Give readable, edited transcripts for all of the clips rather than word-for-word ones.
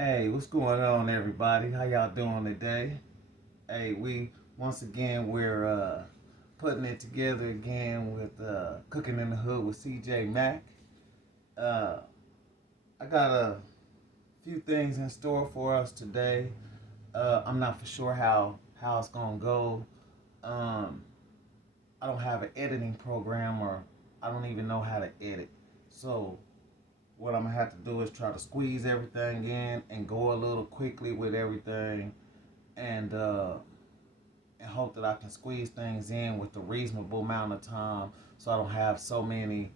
Hey, what's going on, everybody? How y'all doing today? Hey, we once again we're putting it together again with cooking in the hood with CJ Mack. Uh, I got a few things in store for us today. I'm not for sure how it's gonna go. Um, I don't have an editing program, or I don't even know how to edit. So what I'm gonna have to do is try to squeeze everything in and go a little quickly with everything, and hope that I can squeeze things in with a reasonable amount of time, so I don't have so many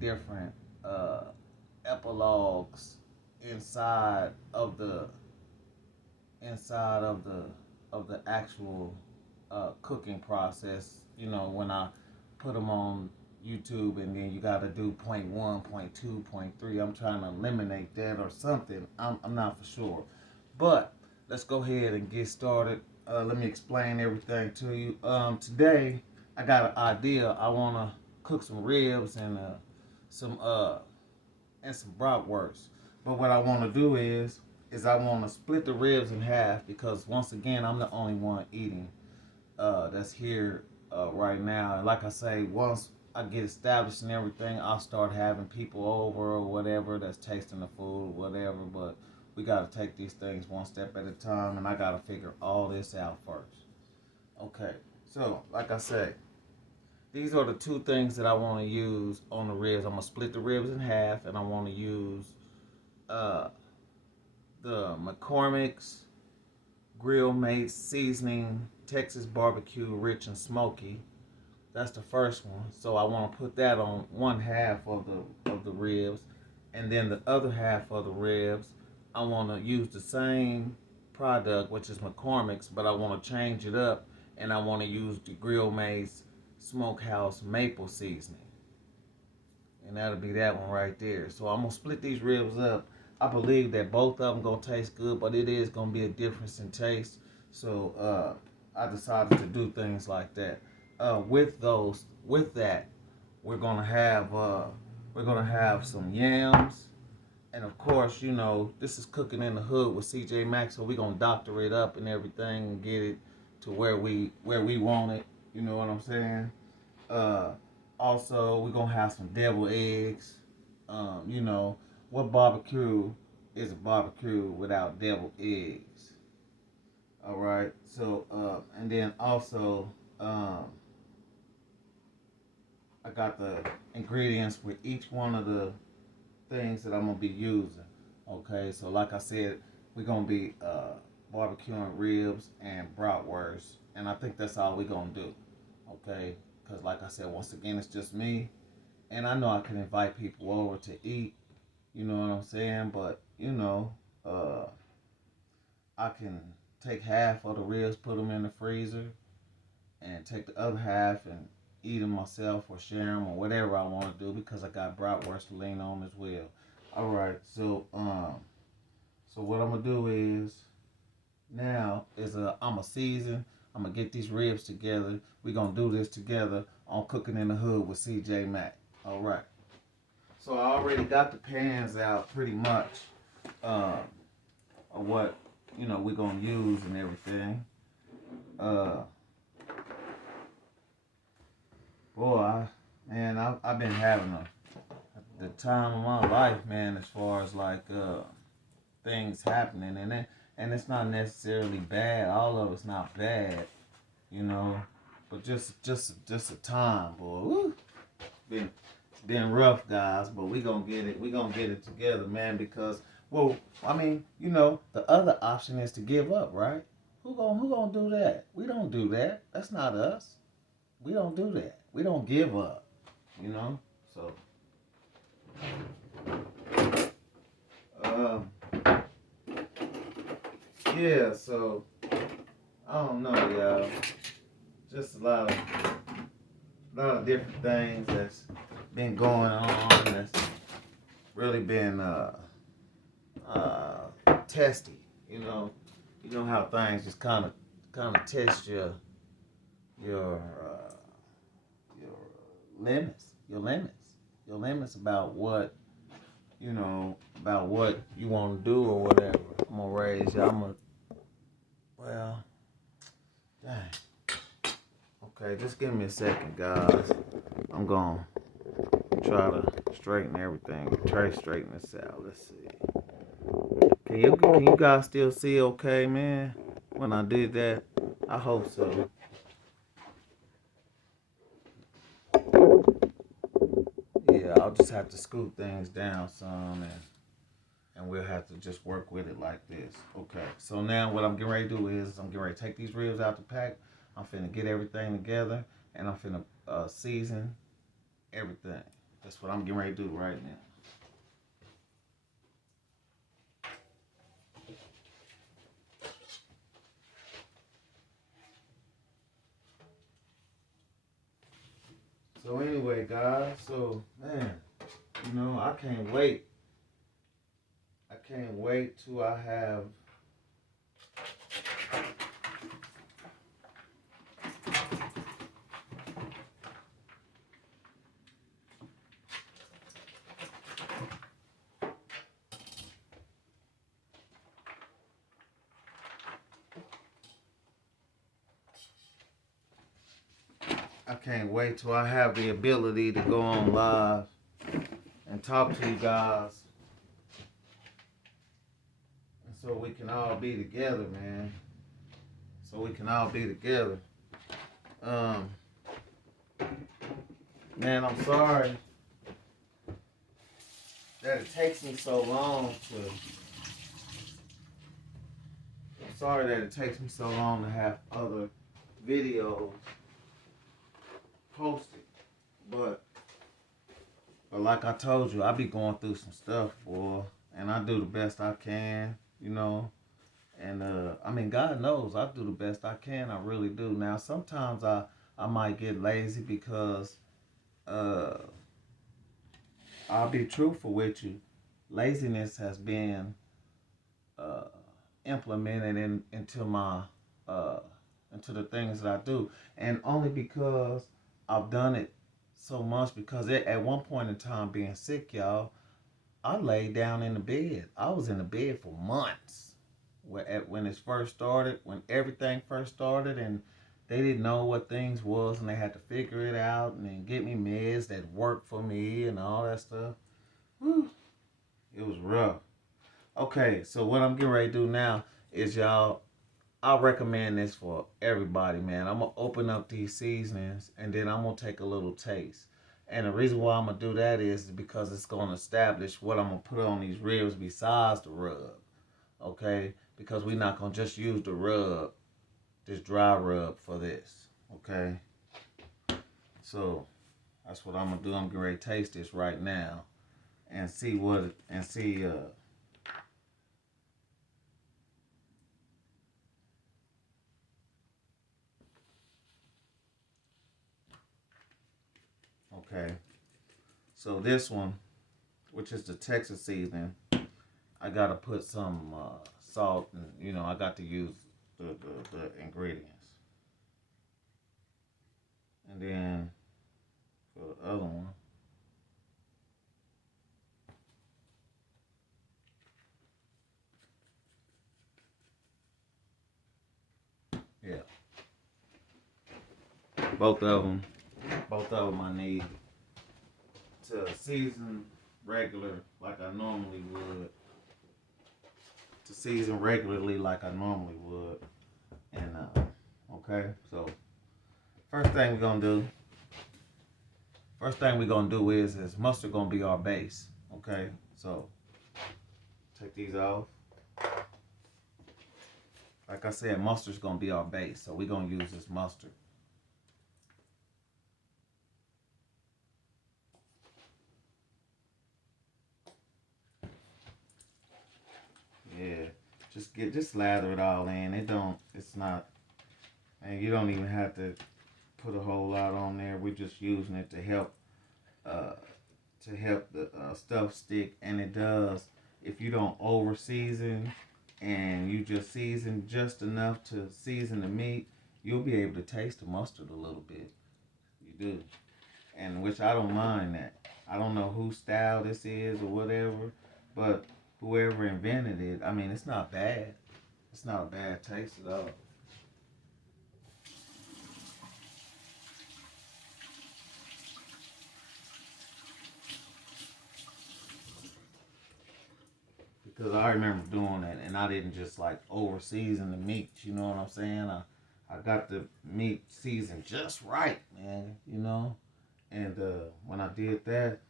different uh, epilogues inside of the inside of the actual cooking process. When I put them on YouTube, and then you got to do point one, point two, point three. I'm trying to eliminate that or something. I'm not for sure, but let's go ahead and get started. Let me explain everything to you. Today I got an idea. I want to cook some ribs some some bratwurst. But what I want to do is I want to split the ribs in half, because once again I'm the only one eating that's here right now. And like I say, once I get established and everything, I'll start having people over or whatever that's tasting the food, whatever. But we got to take these things one step at a time, and I got to figure all this out first. Okay, so like I say, these are the two things that I want to use on the ribs. I'm gonna split the ribs in half, and I want to use uh, the McCormick's Grill Mates Seasoning Texas Barbecue Rich and Smoky. That's the first one. So I want to put that on one half of the ribs, and then the other half of the ribs, I want to use the same product, which is McCormick's, but I want to change it up, and I want to use the Grill Mates Smokehouse Maple Seasoning, and that'll be that one right there. So I'm gonna split these ribs up. I believe that both of them gonna taste good, but it is gonna be a difference in taste. So I decided to do things like that. With that, we're gonna have some yams, and of course, this is cooking in the hood with CJ Mack, so we're gonna doctor it up and everything and get it to where we want it. You know what I'm saying? Uh, Also, we're gonna have some devil eggs. What barbecue is a barbecue without devil eggs? All right. So, and then also, I got the ingredients with each one of the things that I'm gonna be using. Okay. So, like I said, we're gonna be barbecuing ribs and bratwurst, and I think that's all we're gonna do. Okay. Because, like I said, once again, it's just me, and I know I can invite people over to eat. You know what I'm saying? But uh, I can take half of the ribs, put them in the freezer, and take the other half and eat them myself, or share them, or whatever I want to do, because I got bratwurst to lean on as well. All right, so what I'm gonna do is now is I'm gonna season. I'm gonna get these ribs together. We gonna do this together on Cooking in the Hood with CJ Mack. All right. So I already got the pans out pretty much uh, of what we're gonna use and everything. Uh, boy, I've been having the time of my life, man, as far as like things happening, and it's not necessarily bad. All of it's not bad, you know, but just a time, boy. Woo. Been been rough, guys, but we gonna get it. We gonna get it together, man. Because, well, I mean, the other option is to give up, right? Who gonna do that? We don't do that. That's not us. We don't do that. We don't give up, you know. So, um, yeah. So I don't know, y'all. Just a lot of different things that's been going on. That's really been testy. You know how things just kind of test your your limits, your limits about what about what you want to do or whatever. I'm gonna raise you. Well, dang. Okay, just give me a second, guys. I'm gonna try to straighten everything. Try to straighten this out. Let's see. Can you guys still see okay, man? When I did that, I hope so. Yeah, I'll just have to scoot things down some and we'll have to just work with it like this. Okay, so now what I'm getting ready to do is I'm getting ready to take these ribs out the pack. I'm finna get everything together and I'm finna season everything. That's what I'm getting ready to do right now. So anyway, guys, so man, I can't wait. I can't wait till I have I can't wait till I have the ability to go on live and talk to you guys, and so we can all be together, man. So we can all be together. Um, Man, I'm sorry that it takes me so long to. I'm sorry that it takes me so long to have other videos posted, but like I told you, I be going through some stuff, boy, and I do the best I can, And I mean, God knows I do the best I can. I really do. Now, sometimes I might get lazy because uh, I'll be truthful with you. Laziness has been uh, implemented into my uh, into the things that I do, and only because I've done it so much. Because at one point in time, being sick, y'all, I laid down in the bed. I was in the bed for months when it first started, when everything first started, and they didn't know what things was, and they had to figure it out and then get me meds that worked for me and all that stuff. Whew, it was rough. Okay, so what I'm getting ready to do now is, y'all, I recommend this for everybody, man. I'm gonna open up these seasonings and then I'm gonna take a little taste. And the reason why I'm gonna do that is because it's gonna establish what I'm gonna put on these ribs besides the rub. Okay? Because we're not gonna just use the rub, this dry rub for this. Okay? So that's what I'm gonna do. I'm getting ready to taste this right now and see okay. So this one, which is the Texas seasoning, I gotta put some salt, and I got to use the ingredients. And then for the other one, yeah, both of them, I need to season regular like I normally would. To season regularly like I normally would, and okay, so first thing we're gonna do is mustard gonna be our base. Okay, so take these off. Like I said, mustard's gonna be our base, so we're gonna use this mustard. Yeah, just lather it all in. It's not, and you don't even have to put a whole lot on there. We're just using it uh, to help the stuff stick, and it does. If you don't over season and you just season just enough to season the meat, you'll be able to taste the mustard a little bit. You do, and which I don't mind that. I don't know whose style this is or whatever, but invented it, I mean, it's not bad. It's not a bad taste at all. Because I remember doing that, and I didn't just like over season the meat. You know what I'm saying? I got the meat seasoned just right, man. You know, and when I did that,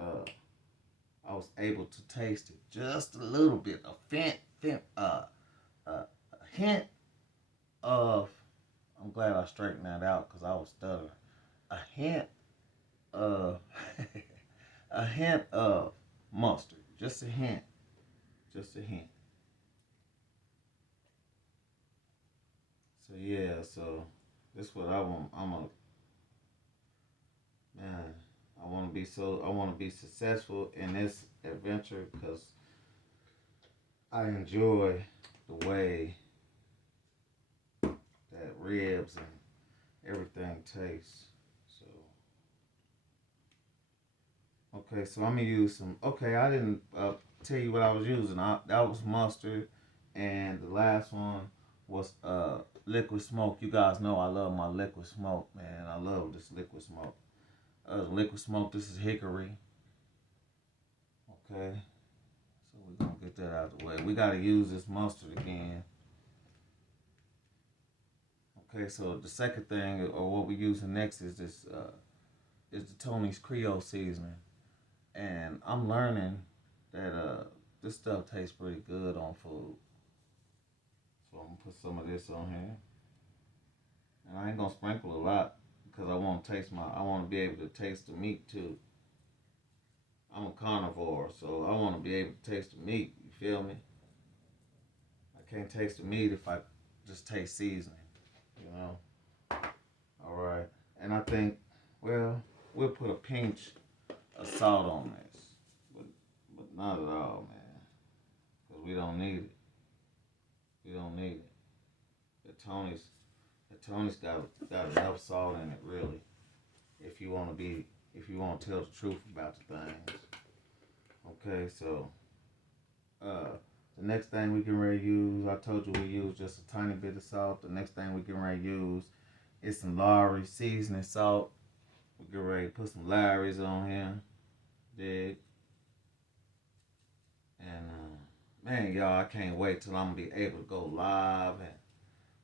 uh, I was able to taste it just a little bit, a hint of. I'm glad I straightened that out because I was stuttering. A hint of, a hint of mustard, just a hint, just a hint. So yeah, so this what I want. I'm a man. I want to be successful in this adventure because I enjoy the way that ribs and everything tastes. So okay, so I'm gonna use some. Okay, I didn't tell you what I was using. That was mustard, and the last one was liquid smoke. You guys know I love my liquid smoke, man. I love this liquid smoke. Liquid smoke. This is hickory. Okay, so we're gonna get that out of the way. We gotta use this mustard again. Okay, so the second thing, or what we're using next, is this is the Tony's Creole seasoning, and I'm learning that this stuff tastes pretty good on food. So I'm gonna put some of this on here, and I ain't gonna sprinkle a lot because I want to be able to taste the meat too. I'm a carnivore, so I want to be able to taste the meat. You feel me? I can't taste the meat if I just taste seasoning. You know. All right, and I think, well, we'll put a pinch of salt on this, but not at all, man, because we don't need it. We don't need it. The Tony's the Tony's got enough salt in it, really. If you want to be, if you want to tell the truth about the things. Okay, so uh, the next thing we can ready use, I told you we use just a tiny bit of salt. The next thing we can ready use is some Lowry seasoning salt. We get ready to put some Lowry's on here, dig. And man, y'all, I can't wait till I'm gonna be able to go live and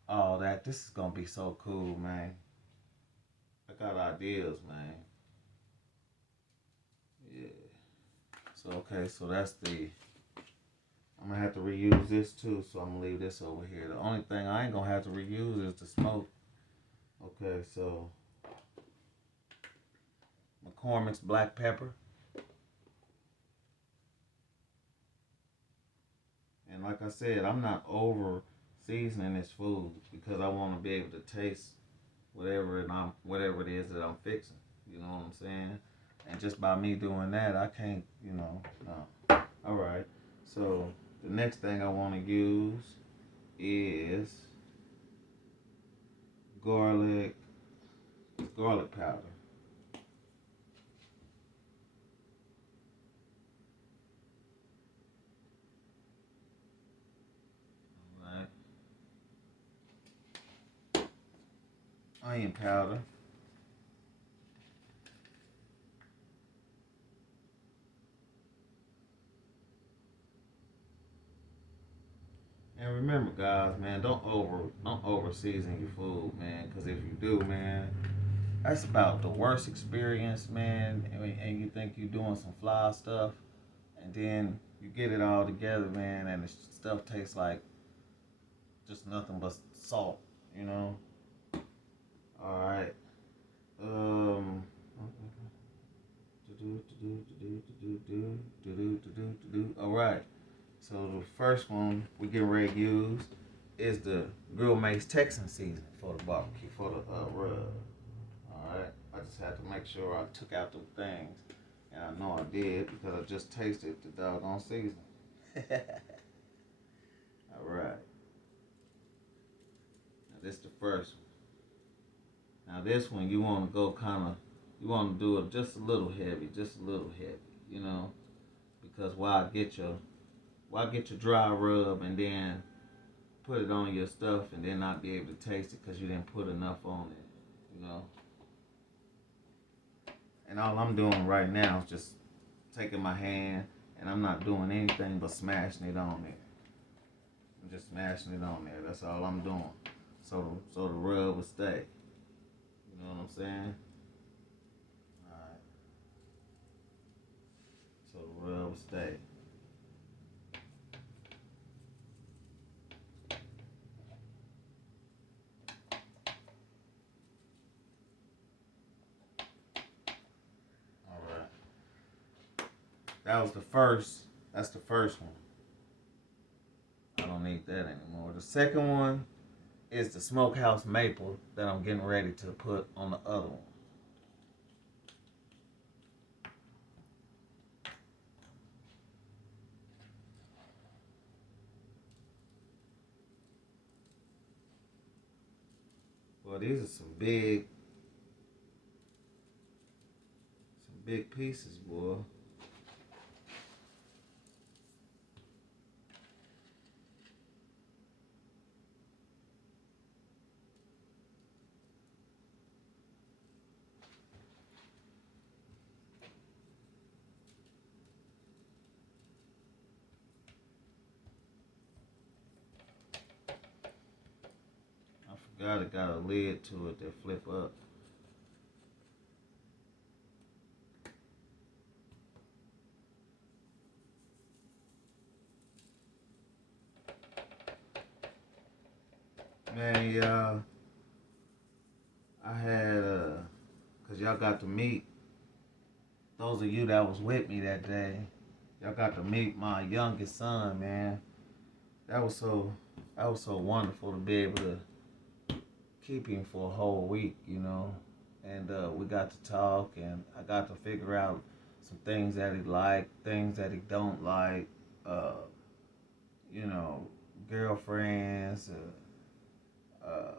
all that. This is gonna be so cool, man. I got ideas, man. Yeah. So okay, so that's the. I'm gonna have to reuse this too, so I'm gonna leave this over here. The only thing I ain't gonna have to reuse is the smoke. Okay, so McCormick's black pepper, and like I said, I'm not over seasoning this food because I want to be able to taste whatever it is that I'm fixing. You know what I'm saying? And just by me doing that, I can't. No. All right. So the next thing I want to use is garlic garlic powder. All right. Onion powder. And remember, guys, man, don't over season your food, man. Because if you do, man, that's about the worst experience, man. And you think you're doing some fly stuff, and then you get it all together, man, and the stuff tastes like just nothing but salt, you know. All right. Um. All right. So the first one we get ready to use is the Grill Mace Texan seasoning for the barbecue for the rub. All right. I just had to make sure I took out the things, and I know I did because I just tasted the doggone seasoning. All right. Now this is the first one. Now this one you want to go kind of, you want to do it just a little heavy, you know, because while I get your Why get your dry rub and then put it on your stuff and then not be able to taste it because you didn't put enough on it, you know? And all I'm doing right now is just taking my hand and I'm not doing anything but smashing it on there. I'm just smashing it on there. That's all I'm doing. So the rub will stay. You know what I'm saying? Alright. So the rub will stay. Alright. That was the first. That's the first one. I don't need that anymore. The second one is the smokehouse maple that I'm getting ready to put on the other one. Well, these are some big pieces, boy. I forgot it got a lid to it that flip up. Man, y'all, I had cause y'all got to meet those of you that was with me that day. Y'all got to meet my youngest son, man. That was so wonderful to be able to keep him for a whole week, you know. And we got to talk, and I got to figure out some things that he liked, things that he don't like. Uh, you know, girlfriends, uh,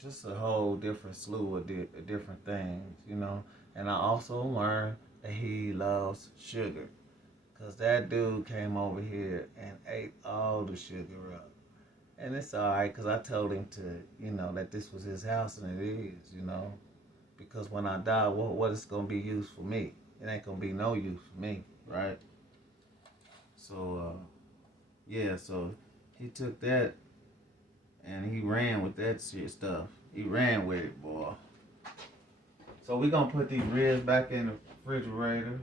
just a whole different slew of different things, you know. And I also learned that he loves sugar, cause that dude came over here and ate all the sugar up. And it's all right, cause I told him to, you know, that this was his house, and it is, you know. Because when I die, what is gonna be used for me? It ain't gonna be no use for me, right? So yeah, so he took that and he ran with that shit stuff. He ran with it, boy. So we gonna put these ribs back in the refrigerator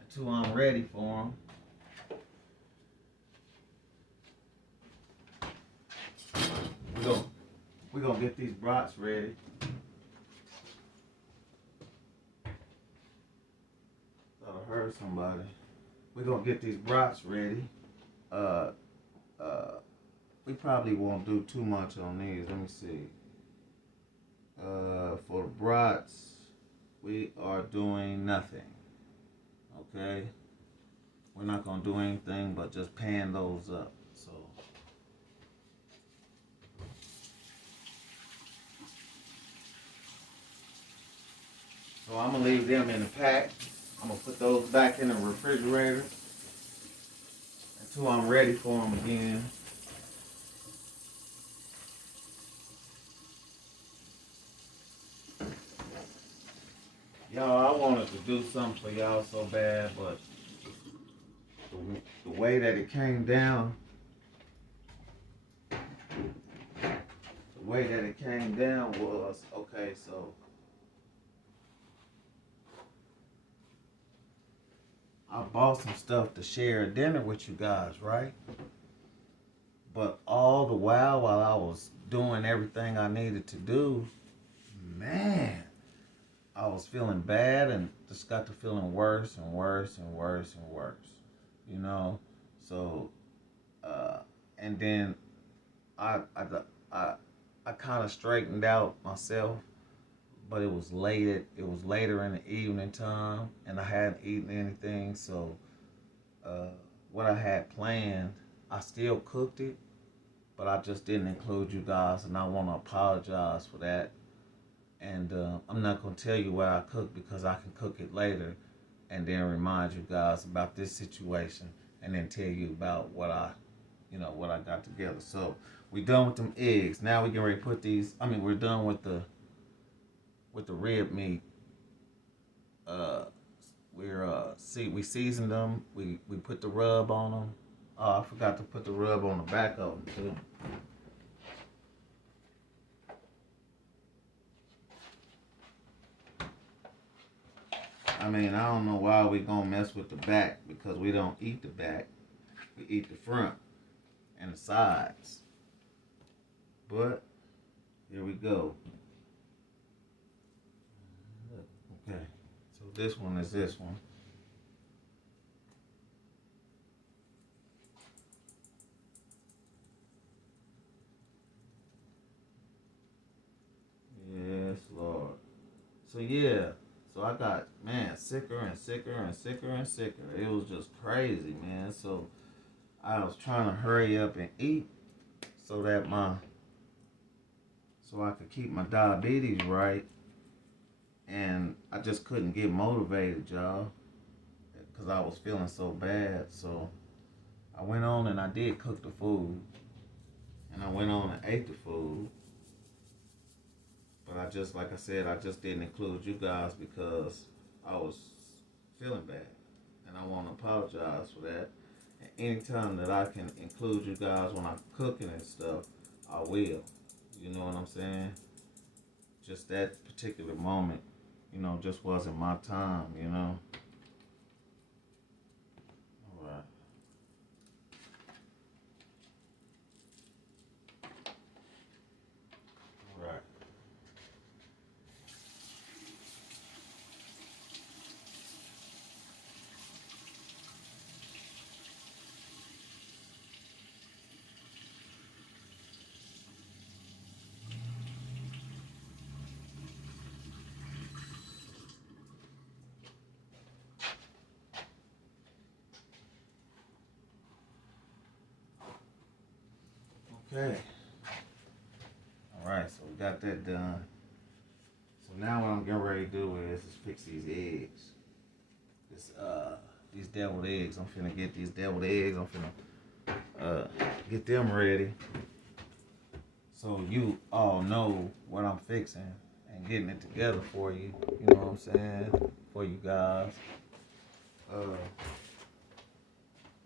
until I'm ready for them. We gonna we gonna get these brats ready. Thought I heard somebody. We gonna get these brats ready. Uh, uh, we probably won't do too much on these. Let me see. For the brats, we are doing nothing. Okay, we're not gonna do anything but just pan those up. So I'm gonna leave them in the pack. I'm gonna put those back in the refrigerator until I'm ready for them again. Y'all, I wanted to do something for y'all so bad, but the way that it came down, was okay. So I bought some stuff to share dinner with you guys, right? But all the while I was doing everything I needed to do, man, I was feeling bad and just got to feeling worse and worse and worse and worse, you know. So, and then I I I, I kind of straightened out myself, but it was later in the evening time, and I hadn't eaten anything. So, uh, what I had planned, I still cooked it, but I just didn't include you guys, and I want to apologize for that. And I'm not gonna tell you what I cooked because I can cook it later, and then remind you guys about this situation, and then tell you about what I got together. So we done with them eggs. Now we get ready to put these. We're done with the red meat. Uh, we seasoned them. We put the rub on them. Oh, I forgot to put the rub on the back of them too. I don't know why we gonna mess with the back, because we don't eat the back. We eat the front and the sides. But here we go. Okay, so this one is this one. Yes, Lord. So yeah, so I got, man, sicker and sicker and sicker and sicker. It was just crazy, man. So I was trying to hurry up and eat so that so I could keep my diabetes right, and I just couldn't get motivated, y'all, because I was feeling so bad. So I went on and I did cook the food, and I went on and ate the food. But like I said, I just didn't include you guys because I was feeling bad. And I want to apologize for that. And anytime that I can include you guys when I'm cooking and stuff, I will. You know what I'm saying? Just that particular moment, just wasn't my time. All right. All right. Okay. All right, so we got that done. So now what I'm getting ready to do is fix these eggs. These deviled eggs. I'm finna get these deviled eggs. I'm finna get them ready. So you all know what I'm fixing and getting it together for you. You know what I'm saying? For you guys. Well,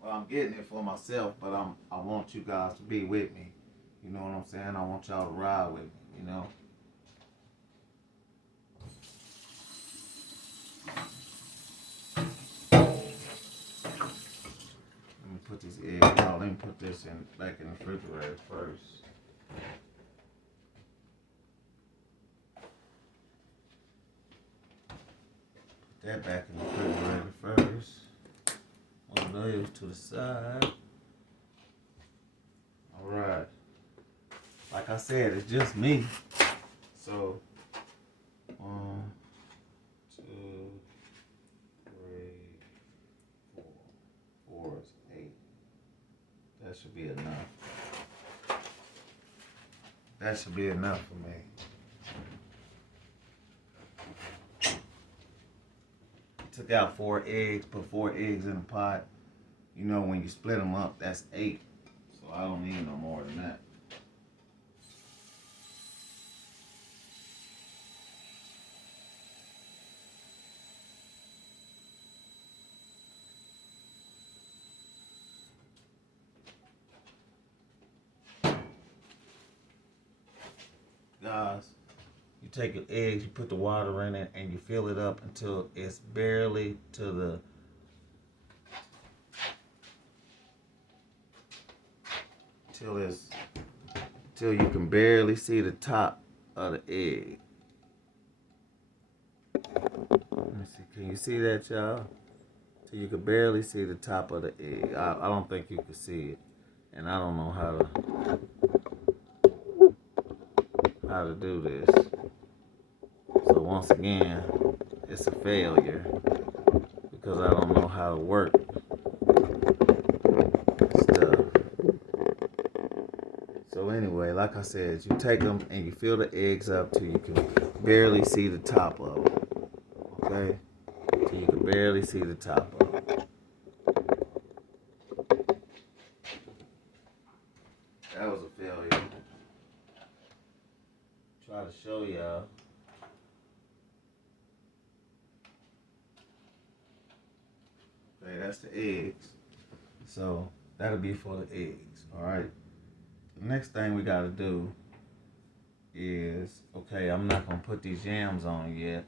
I'm getting it for myself, but I want you guys to be with me. You know what I'm saying? I want y'all to ride with me. Let me put these eggs out. Let me put this back in the refrigerator first. Put that back in the refrigerator first. Move those to the side. All right. Like I said, it's just me. So, 1, 2, 3, 4. 4 is 8. That should be enough. That should be enough for me. Took out 4 eggs, put 4 eggs in a pot. When you split them up, that's 8. So I don't need no more than that. Guys, you take your eggs, you put the water in it, and you fill it up until it's barely till you can barely see the top of the egg. Let me see. Can you see that, y'all? Till you can barely see the top of the egg. I don't think you can see it, and I don't know how to do this. So once again, it's a failure because I don't know how to work stuff. So anyway, like I said, you take them and you fill the eggs up till you can barely see the top of them. Okay? Till you can barely see the top of them. show y'all. Okay, that's the eggs. So that'll be for the eggs. All right. The next thing we gotta do is, okay, I'm not gonna put these yams on yet.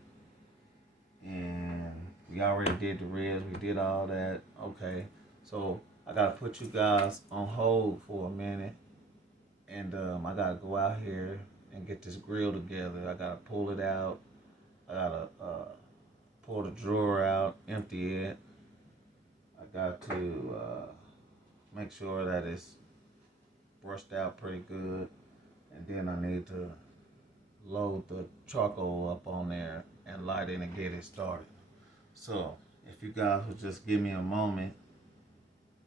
And we already did the ribs, we did all that. Okay. So I gotta put you guys on hold for a minute. And I gotta go out here and get this grill together. I gotta pull it out. I gotta pull the drawer out, empty it. I got to make sure that it's brushed out pretty good. And then I need to load the charcoal up on there and light it and get it started. So if you guys would just give me a moment,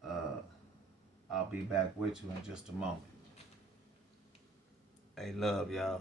I'll be back with you in just a moment. Hey, love y'all.